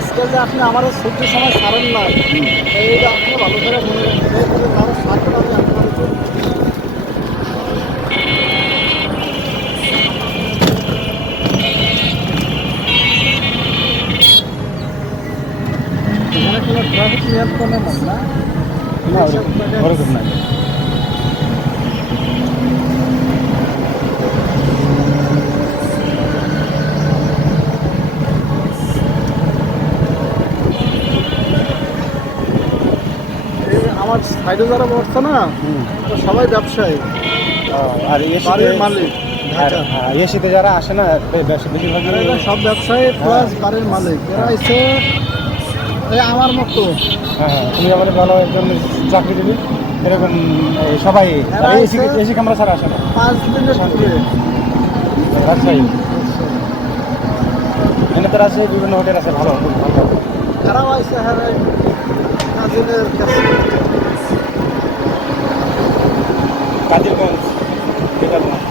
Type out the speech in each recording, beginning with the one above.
আজকে যে আপনি আমার ছুটির সময় ছাড়েন না, এই যে আপনি ভালো করে মনে রাখবেন কারো স্বার্থে আমি আপনার উপর এখানে কোনো ট্রাফিক নিয়ন্ত্রণের নাম না না ওরকম নাই। এই আমার সাইডে যারা বসছে না তো সবাই ব্যবসায়ী আর বাড়ির মালিক ঢাকা। এসিতে যারা আসে না বেশিরভাগ এরা সব ব্যবসায়ী প্লাস বাড়ির মালিক এরা এসে এই আমার মতো হ্যাঁ তুমি আমাদের ভালো একজন চাকরি দিবি এরকম সবাই এরা এসি এসি কামরা ছাড়া আসে না 5 দিনের ট্যুরে রাজশাহী এনে তো রাজশাহী বিভিন্ন হোটেল আছে ভালো ভালো এরাও আইসে হ্যাঁ কাজিনের কাছে কাদিরগঞ্জ বেতালগঞ্জ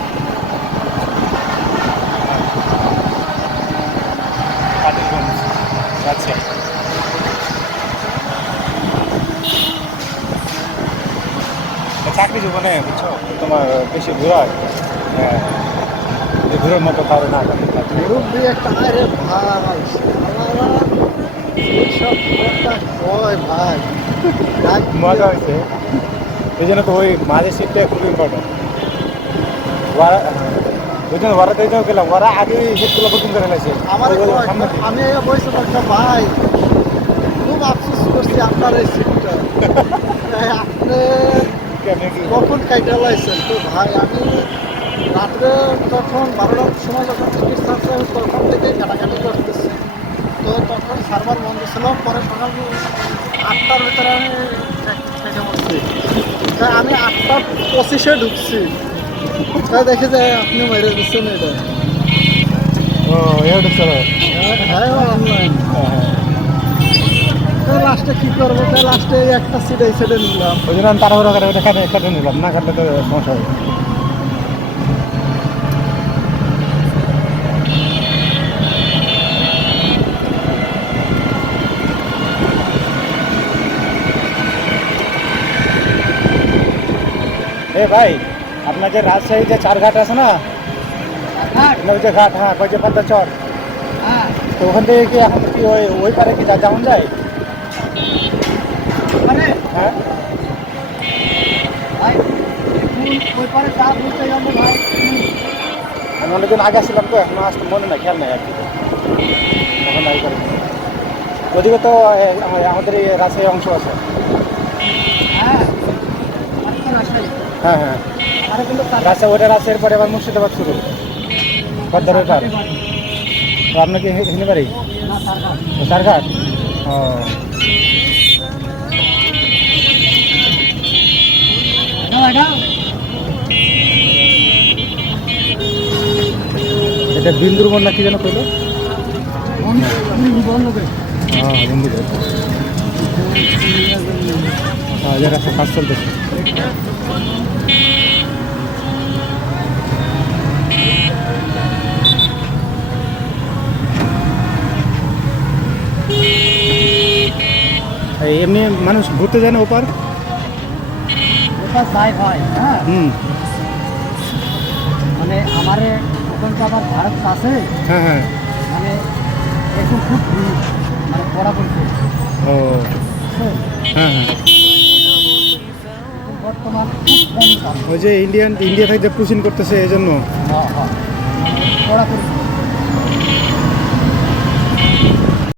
কাদিরগঞ্জ রাজশাহী চাকরি জীবনে বুঝছো তোমার বেশি ঘোরার ঘুরের মতো কারো না মুরব্বী একটা আরে ভাই এইসব কথা কয় ভাই মজা হয়েছে এই জন্য তো ওই মাঝের সিটটা খুব ইম্পর্টেন্ট ওরা ওই জন্য ওরা তো গেলাম ওরা আগে সিটগুলো বুকিং করে ফেলেছে আমার আমি বলছি একটা ভাই খুব আফসোস করছি আপনার এই সিটটা আপনি কখন কাইটা লাইছেন তো ভাই আমি রাত্রে তখন 12টার সময় যখন টিকিট ছাড়ছে তখন থেকেই কাটাকাটি করতেছি তো তখন সার্ভার বন্ধ ছিল পরে সকাল 8টার ভিতরে আমি খাইতে বসছি তাই আমি 8:25-এ ঢুকছি তাই দেখে যে আপনি মেরে দিচ্ছেন এটা ও এটা চলো হ্যাঁ অনলাইন লাস্টে কী করবো তাই লাস্টে একটা সিট এই সাইডে নিলাম ওই জন্য আমি তাড়াহুড়ো করে ওটা কেটে নিলাম না কাটলে তো সমস্যা হবে এ ভাই আপনার যে রাজশাহী যে চারঘাট আছে না ওই যে ঘাট হ্যাঁ ওই যে পাতা চর তো ওখান থেকে কি এখন কি ওই পারে কি যেমন যায় হ্যাঁ আমি অনেকদিন আগে আসছিলাম তো এখন আসতে মনে না খেয়াল নাই আর কি তখন আগে করে ওদিকে তো আমাদের এই রাজশাহী অংশ আছে হ্যাঁ হ্যাঁ রাজশাহী ওটা রাজশাহীর পরে আবার মুর্শিদাবাদ শুরু পদ্মারের পার তো আপনার কি হিনি বাড়ি চারঘাট ও এটা বিন্দুরবন না কি যেন কইলো হ্যাঁ বন্ধুদের যারা কাজ চলতেছে এমনি মানুষ ঘুরতে যায় না ওপার যাই হয় হ্যাঁ মানে আমার ওখান তো আমার ভারত আছে হ্যাঁ হ্যাঁ মানে এখন খুব মানে পড়া করছে ও হ্যাঁ হ্যাঁ বর্তমান খুব কম দাম ওই যে ইন্ডিয়া থেকে যে পুশিং করতেছে এই জন্য পড়া করছে